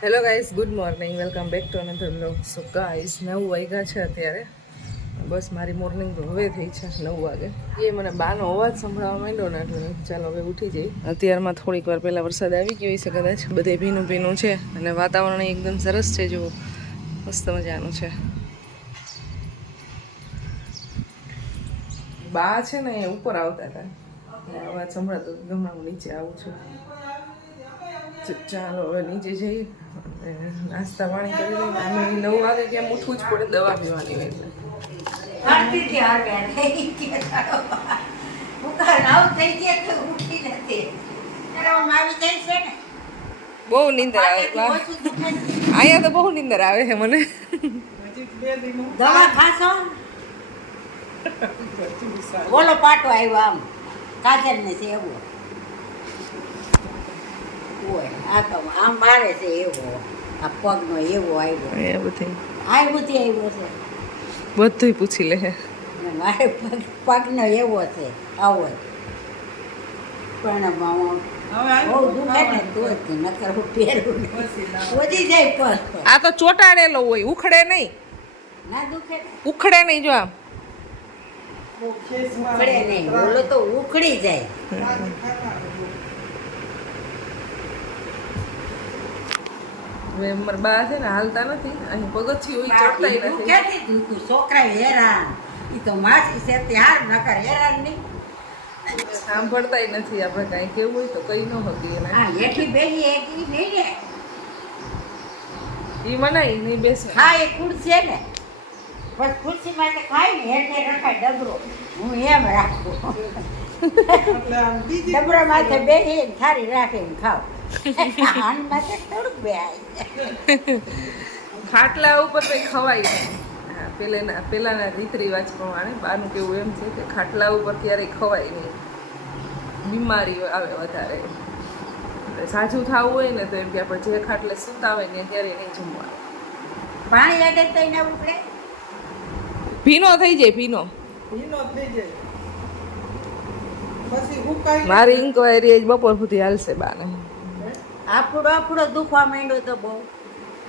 Hello guys, good morning, welcome back to another vlog. So guys 9 વાગ્યા છે અત્યારે. બસ મારી મોર્નિંગ તો હવે થઈ છે 9 વાગે. એ મને બાનો અવાજ સંભળાવવા માંડ્યો ને એટલે ચાલો હવે ઉઠી જઈ. અત્યારમાં થોડીક વાર પહેલાં વરસાદ આવી ગયો છે કદાચ. બધે ભીનું ભીનું છે અને વાતાવરણ એકદમ સરસ છે. જો મસ્ત મજાનું છે. બા છે ને એ ઉપર આવતા હતા, અવાજ સંભળાતો ગમે હું નીચે આવું છું. ચાલો હવે નીચે જઈએ, નાસ્તા પાણી કરી લઈએ. આમે 9 વાગે ત્યાં ઉઠવું જ પડે, દવા પીવાની હોય એટલે. બહુ નીંદર આવે અહીંયા તો, બહુ નીંદર આવે છે મને. દવા ખાશો? બોલો પાટો આવ્યો આમ કાજલ ને છે એવો હોય. આ તો આમ મારે છે એવો, આ પગનો એવો આવ્યો. એ બધું આવ્યો છે, બધું પૂછી લે. મારે પગનો એવો છે આવો. પણ બહુ દુખે ને તો જ નકર હું પહેરું વધી જાય પગ. આ તો ચોટાડેલો હોય, ઉખડે નહીં. ના દુખે, ઉખડે નહીં. જો આમ ઉખડે નહીં, બોલો તો ઉખડી જાય. હવે મારા બા છે ને હાલતા નથી, અહીં પગથિયું હોય ચડતા નથી. ક્યાંથી દુખું? છોકરા હેરાન, એ તો માસી છે ત્યાર નકર હેરાન નહીં. સાંભળતા નથી. આપણે કાંઈ કેવું હોય તો કઈ ન શકીએ. હા, હેઠી બેસી એકી નહીં ને. એ મનાય નહીં બેસે. હા, એ ખુરશી છે ને, બસ ખુરશીમાં તો ખાય ને હેઠે રખાય ડબરો. હું એમ રાખું, ડબરા માથે બેસી થારી રાખીને ખાવ. આન માથે થોડુંક બે ખાટલા ઉપર કઈ ખવાય નહીં. પેલાના રીત રિવાજ પ્રમાણે બાનું કેવું એમ છે કે ખાટલા ઉપર ક્યારેય ખવાય નહીં, બીમારી આવે વધારે. સાજું થવું હોય ને તો એમ કે આપણે જે ખાટલે સૂતા હોય ને ત્યારે નહીં જમવાનું. પાણી લાગે તો ના ઉપડે, ભીનો થઈ જાય. ભીનો થઈ જાય પછી ઉકાઈ. મારી ઇન્કવાયરી બપોર સુધી હાલશે બાને. આપણો દુખવા માંડ્યો તો બહુ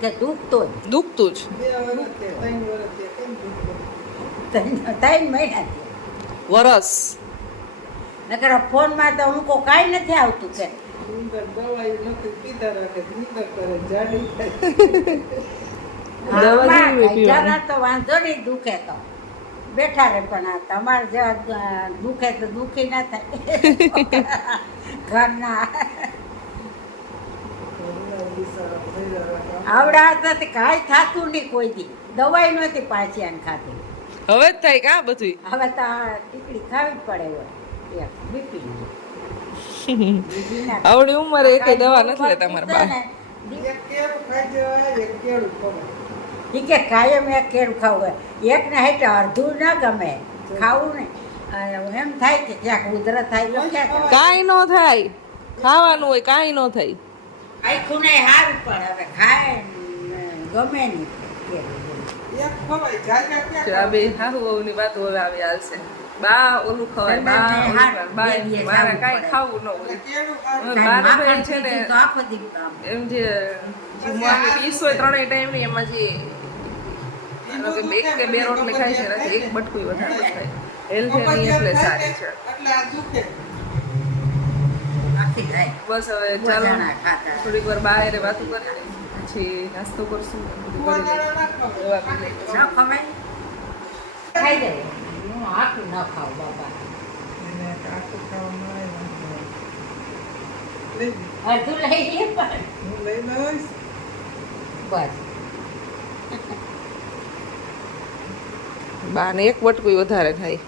કે દુખતું દુખતું જ. 3 મહિના વરસ નકર ફોનમાં તો હું કાંઈ નથી આવતું કે દવાઈ નથી પીતા રાખે, નીંદર કરે, જાડી જરા તો વાંધો નહીં, દુખે તો બેઠા રે. પણ આ તમારે જેવા દુખે તો દુખી ના થાય ઘરના. આવડા હતા કાંઈ થતું નહીં કોઈ દી, દવાઈ નહોતી પાછી આને ખાતી. હવે જ થાય કા બધું. હવે તો ટીકડી ખાવી જ પડે હોય એક બીપી. આવડી ઉંમરે એકે દવા નથી લેતા મારા બા. એક કેળું ખાઈ જવાય, એક કેળું ખવાય. ઈ કે કાયમ એક કેળું ખાવું હોય, એક ને હેઠે અડધું ના ગમે ખાવું ને. એમ થાય કે ક્યાંક ઉધરસ થાય તો ક્યાંક કાંઈ ન થાય, ખાવાનું હોય કાંઈ ન થાય. આખું નહીં સારું, પણ હવે ખાય ગમે નહીં. એક ખવાય, જાજા ક્યાં જો આ બે હાહુ વહુની વાત હવે આવી હાલશે. બા ઓલું ખવાય, બા ઓલું ખવાય, બા એમ કે મારે કાંઈ ખાવું ન હોય. કેળું ખાય. બાને ભાઈ છે ને તો આખો દી કામ. એમ જે જમવાની ડીશ હોય ત્રણેય ટાઈમની, એમાં જે એક કે બે રોટલી ખાય છે ને એક બટકું વધારે ખાય. હેલ્થ એની એટલે સારી છે. એટલે આ દુખે. આખી જાય. બસ હવે ચાલો વજાણા ખાતા. થોડીક વાર બહાર વાતું કરી પછી નાસ્તો કરશું. કુવાદાણા ના ખવાય. દવા પી લઈએ. ન ખવાય ખાઈ જાય. હું આખું ન ખાઉં બાબા. એને આખું ખાવામાં આવે લઈ લે. અડધું લઈ લે પણ હું લઈ લઈશ. બસ. બાને એક બટકું વધારે થાય.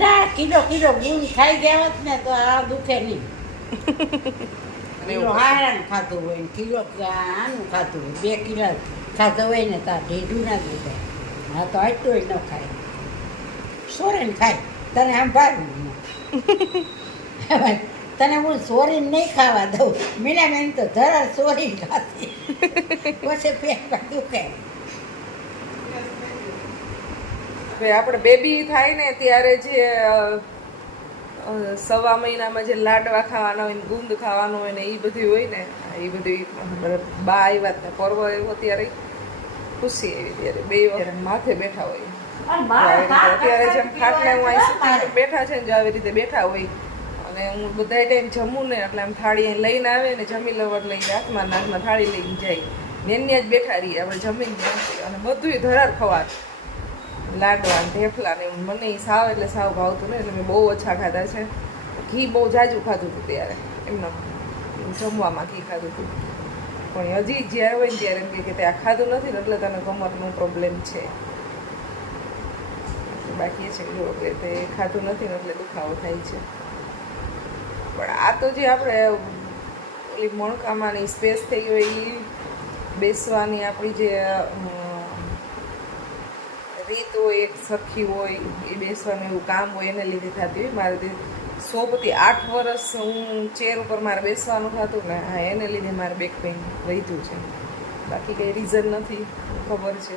ના કિલો ગુણ ખાઈ ગયા હોત ને તો આ દુખે નહીં. કિલો હારણ ખાતું હોય ને કિલો આનું ખાતું હોય, 2 કિલો ખાતું હોય ને તો ઢીઢું ના દુખે. હા તો આટલું ન ખાય, સોરેન ખાય. તને આમ ભારું તને હું સોરીને નહીં ખાવા દઉં. મીના મેન તો ધરા સોરીને ખાતી પછી પેટમાં દુખે. આપણે બેબી થાય ને ત્યારે જે સવા મહિનામાં જે લાડવા ખાવાના હોય ને ગુંદ ખાવાનું હોય ને એ બધું હોય ને એ બધું બા આવ્યા ને પર્વ આવ્યો ત્યારે ખુશી આવી ત્યારે બે વખત માથે બેઠા હોય અત્યારે જેમ ખાટલે હું અહીં સુધી બેઠા છે ને જો આવી રીતે બેઠા હોય અને હું બધા ટાઈમ જમું ને એટલે આમ થાળી અહીં લઈને આવે ને જમી લવર લઈને હાથમાં થાળી લઈને જાય ને જ બેઠા રહીએ આપણે જમીને અને બધું ધરાર ખવાર લાડવા ઢેફલા ને મને સાવ એટલે સાવ ભાવતું ને એટલે મેં બહુ ઓછા ખાધા છે ઘી બહુ જાજુ ખાધું હતું ત્યારે એમને જમવામાં ઘી ખાધું હતું પણ હજી જ્યારે હોય ને ત્યારે એમ કે તે આ ખાધું નથી ને એટલે તને કમરનો પ્રોબ્લેમ છે બાકી છે જો કે તે ખાધું નથી ને એટલે દુખાવો થાય છે પણ આ તો જે આપણે ઓલી મણકામાંની સ્પેસ થઈ હોય એ બેસવાની આપણી જે રીત હોય એક સરખી હોય એ બેસવાનું એવું કામ હોય એને લીધે થતી હોય મારે 100 થી 8 વર્ષ હું ચેર ઉપર મારે બેસવાનું થતું ને હા એને લીધે મારે બેક પેઇન વધ્યું છે બાકી કંઈ રીઝન નથી ખબર છે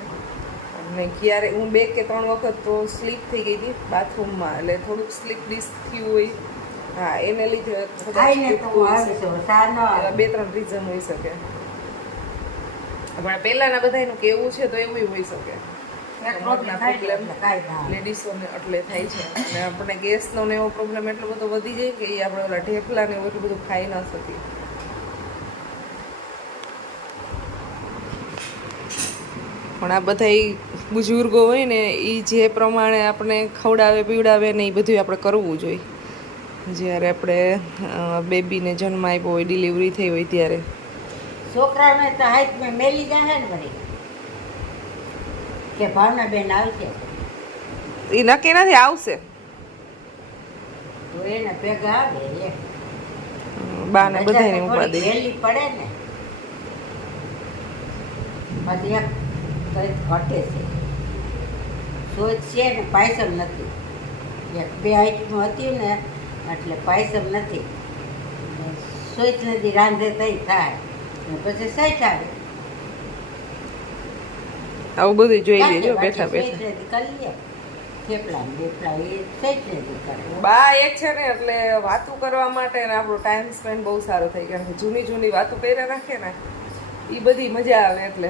અને ક્યારે હું 2 કે 3 વખત તો સ્લીપ થઈ ગઈ હતી બાથરૂમમાં એટલે થોડુંક સ્લીપ ડિસ્ક થયું હોય હા એને લીધે 2-3 રીઝન હોઈ શકે પણ પહેલાના બધાનું કેવું છે તો એવું હોઈ શકે લેડીઝોને એટલે થાય છે અને આપણે ગેસનો ને એવો પ્રોબ્લેમ એટલો બધો વધી જાય કે એ આપણે ઓલા ઢેફલા ને એવું એટલું બધું ખાઈ ન શકીએ પણ આ બધા બુઝુર્ગો હોય ને એ જે પ્રમાણે આપણે ખવડાવે પીવડાવે ને એ બધું આપણે કરવું જોઈએ જ્યારે આપણે બેબીને જન્મ આપ્યો હોય ડિલિવરી થઈ હોય ત્યારે છોકરાઓને તો હાથમાં મેલી જાય ને વળી કે ભાવના બેન આવશે એ નક્કી નથી આવશે તો એને ભેગા આવે બાને બધાને ઉપાડી વહેલી પડે ને પછી એક કંઈક ઘટે છે સોચ છે ને પાયસમ નથી એક 2 આઈટમ હતી ને એટલે પાયસમ નથી સોચ નથી રાંધે તઈ થાય ને પછી સાઈઠ આવે આવું બધું જોઈ લેજો બેઠા બેઠા બા એક છે ને એટલે વાતું કરવા માટે ને આપણો ટાઈમ સ્પેન્ડ બહુ સારો થઈ કારણ કે જૂની વાતું કર્યા રાખે ને એ બધી મજા આવે એટલે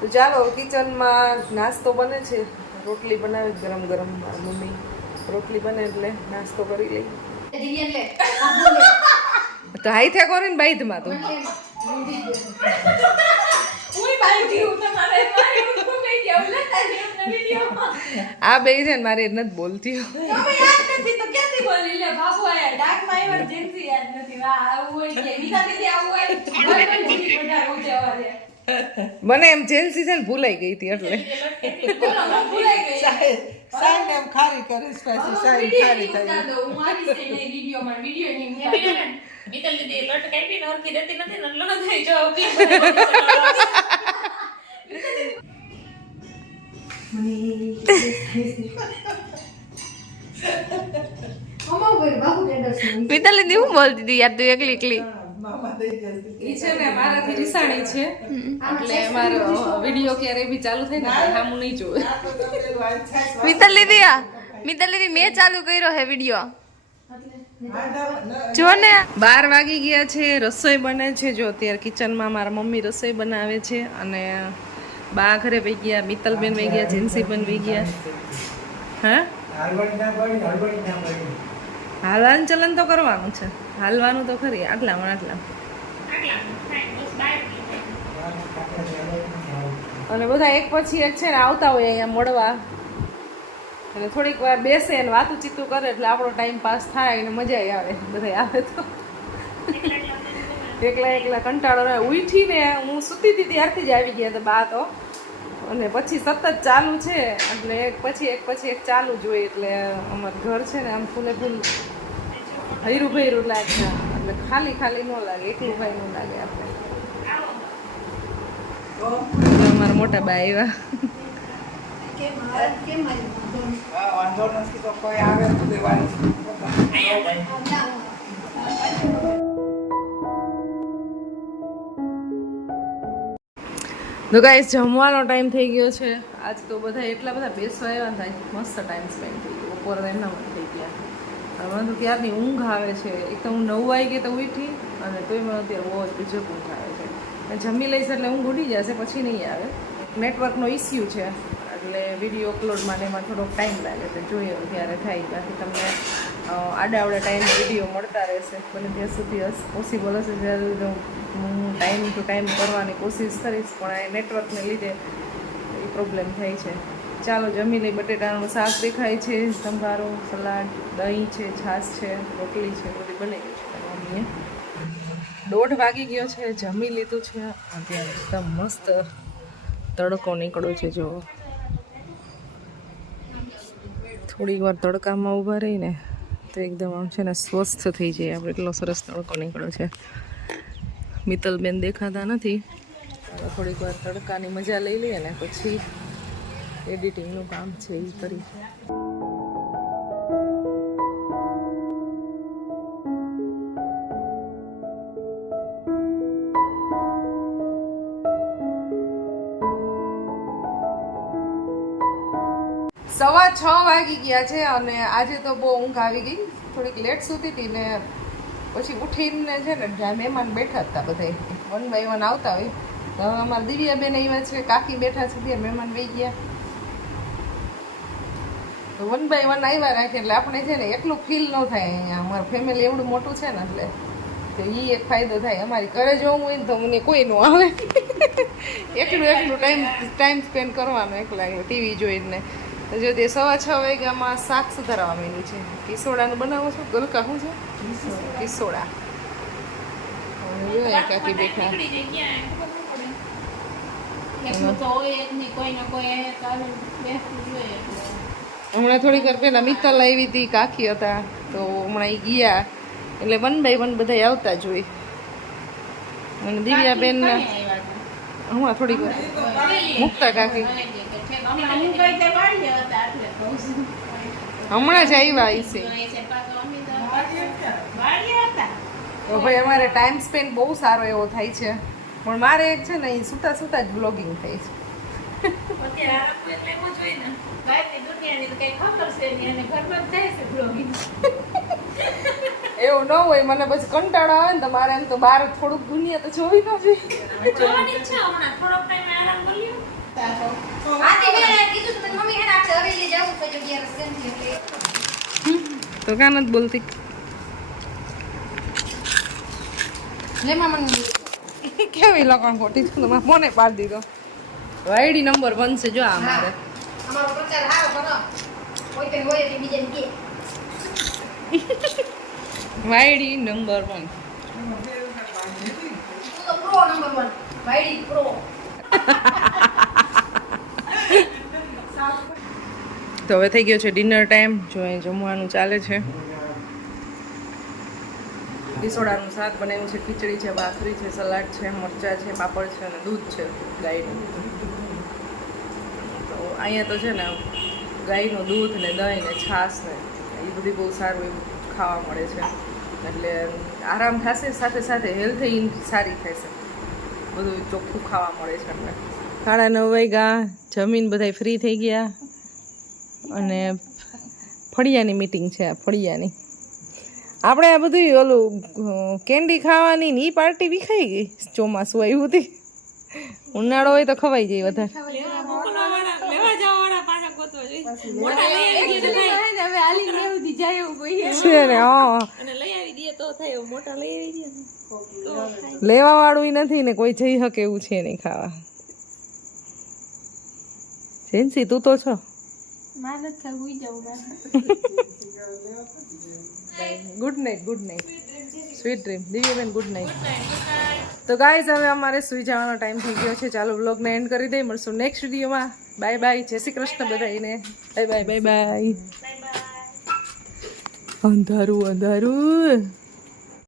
તો ચાલો કિચનમાં નાસ્તો બને છે રોટલી બનાવે ગરમ ગરમ મમ્મી રોટલી બને એટલે નાસ્તો કરી લઈ તો હાઈ થયા કરો ને બાઈધમાં તો આ બે છે ને મારે નથી બોલતી મને એમ જેન્સી છે ને ભૂલાઈ ગઈ હતી એટલે સાઈન એમ ખારી કરે સ્પાઈસી સાઈન ખારી થઈ મિતાલી દી હું બોલતી હતી યાર તું એકલી એકલી મામા થઈ જશે ઈ છે ને મારાથી રીસાણી છે એટલે મારો વિડિયો ક્યારે બી ચાલુ થાય ને સામું નહીં જોવે મિતાલી દી મેં ચાલુ કર્યો હે વિડિયો જો ને 12 વાગી ગયા છે રસોઈ બને છે જો અત્યારે કિચનમાં મારા મમ્મી રસોઈ બનાવે છે અને બા ઘરે વહી ગયા મિત્તલબેન વહી ગયા જેન્સીબેન વહી ગયા હા હાલવાનું ચલન તો કરવાનું છે હાલવાનું તો ખરી આટલા અને બધા એક પછી એક છે ને આવતા હોય અહીંયા મળવા એટલે થોડીક વાર બેસે ને વાતું ચીતું કરે એટલે આપણો ટાઈમ પાસ થાય ને મજા આવે બધા આવે તો એકલા કંટાળો રહે ઉઠીને હું સૂતી હતી ત્યારથી જ આવી ગયા હતા બા તો અને પછી સતત ચાલુ છે એટલે એક પછી એક ચાલુ જ હોય એટલે અમારું ઘર છે ને આમ ફૂલે ફૂલ હૈરું ભૈરું લાગે એટલે ખાલી ન લાગે એકલું ભાઈ ન લાગે આપણે અમારા મોટા બા આવ્યા વાંધો નથી તો કોઈ આવે તો દેવાનું તો ગાઈસ જમવાનો ટાઈમ થઈ ગયો છે આજ તો બધા એટલા બધા બેસવા આવ્યા ને મસ્ત ટાઈમ સ્પેન્ડ થઈ ગયો બપોર એમના થઈ ગયા મને તો ક્યારની ઊંઘ આવે છે. એક તો હું 9 વાગે તો ઉઠી અને તોય મને અત્યારે બહુ જ બીજક ઊંઘ આવે છે. જમી લઈશ એટલે ઊંઘ ઉડી જશે, પછી નહીં આવે. નેટવર્કનો ઇસ્યુ છે એટલે વિડીયો અપલોડ માટે એમાં થોડોક ટાઈમ લાગે તો જોઈએ ત્યારે થાય. બાકી તમને આડાવડા ટાઈમે વિડીયો મળતા રહેશે. બને ત્યાં સુધી પોસિબલ હશે ત્યારે હું ટાઈમ ટુ ટાઈમ કરવાની કોશિશ કરીશ, પણ આ નેટવર્કને લીધે એ પ્રોબ્લેમ થાય છે. ચાલો જમી લઈ. બટેટાનું શાક દેખાય છે, સંભારો, સલાડ, દહીં છે, છાશ છે, રોટલી છે, બધી બની ગઈ છે મમ્મીએ. 1:30 વાગી ગયો છે, જમી લીધું છે. અત્યારે એકદમ મસ્ત તડકો નીકળ્યો છે. જો થોડીક વાર તડકામાં ઊભા રહીને તો એકદમ આમ છે ને સ્વસ્થ થઈ જાય આપણે. એટલો સરસ તડકો નીકળ્યો છે. મિત્તલબેન દેખાતા નથી. થોડીક વાર તડકાની મજા લઈ લઈએ ને પછી એડિટિંગનું કામ છે એ કરી. સવા 6 વાગી ગયા છે અને આજે તો બહુ ઊંઘ આવી ગઈ. થોડીક લેટ સૂતી હતી ને પછી ઉઠીને છે ને જ્યાં મહેમાન બેઠા હતા બધા 1 by 1 આવતા હોય. તો હવે અમારા દિવ્યાબેન આવ્યા છે, કાકી બેઠા છે, ત્યાં મહેમાન વહી ગયા. તો 1 by 1 આવ્યા રાખે એટલે આપણે છે ને એટલું ફીલ ન થાય. અહીંયા અમારું ફેમિલી એવડું મોટું છે ને એટલે તો એ એક ફાયદો થાય. અમારી ઘરે જોવું હોય ને તો મને કોઈ ન આવે. એકલું ટાઈમ સ્પેન્ડ કરવાનો એકલા ટીવી જોઈને. તો જો તે 6:15 વાગ્યામાં શાક સુધારવા માંડ્યું છે. કિસોડાનું બનાવો છો? ગલકા શું છે? કિસોડા. કાકી બેઠા. હમણાં થોડીક વાર પહેલા મિત્તલ આવી હતી, કાકી હતા, તો હમણાં એ ગયા એટલે 1 by 1 બધા આવતા જ હોય. અને દિવ્યાબેન હમણાં થોડીક વાર મુકતા કાકી હમણાં જ આવ્યા છે. તો ભાઈ અમારે ટાઈમ સ્પેન્ડ બહુ સારો એવો થાય છે. પણ મારે એક છે ને એ સુતા સુતા જ બ્લોગિંગ થાય છે. એવું ન હોય. મને પછી કંટાળો આવે ને તો મારે એમ તો બહાર થોડુંક દુનિયા તો જોવી ન જોઈએ. તો કાં નથી બોલતી. કેવી લખણ ખોટી છે. ફોને પાડી દીધો. વાયડી નંબર 1 છે જો આ અમારે. YD number 1. તો હવે થઈ ગયો છે ડિનર ટાઈમ. જો અહીં જમવાનું ચાલે છે. કિસોડાનું શાક બનાવ્યું છે, ખીચડી છે, ભાખરી છે, સલાડ છે, મરચાં છે, પાપડ છે અને દૂધ છે ગાયનું. તો અહીંયા તો છે ને ગાયનું દૂધ ને દહીં ને છાશ ને એ બધી બહુ સારું એવું ખાવા મળે છે. એટલે આરામ થશે, સાથે સાથે હેલ્થ સારી થશે. બધું ચોખ્ખું ખાવા મળે છે. એટલે 9:30 વાગ્યા જમીન બધા ફ્રી થઈ ગયા અને ફળિયાની મીટિંગ છે. આ ફળિયાની આપણે આ બધું ઓલું કેન્ડી ખાવાની ને એ પાર્ટી વિખાઈ ગઈ. ચોમાસું આવ્યું હતી. ઉનાળો હોય તો ખવાઈ જાય વધારે. લેવા વાળું નથી ને કોઈ જઈ શકે એવું છે નહીં ખાવા. સેન્સી તું તો છો. Good night sweet dream. દિવ્યાબેન ગુડ નાઇટ. તો ગાઈઝ હવે અમારે સુઈ જવાનો ટાઈમ થઈ ગયો છે. ચાલો વ્લોગને એન્ડ કરી દઈએ. મળશું નેક્સ્ટ વિડીયોમાં. Bye bye. જય શ્રી કૃષ્ણ બધાને. Bye bye. અંધારું.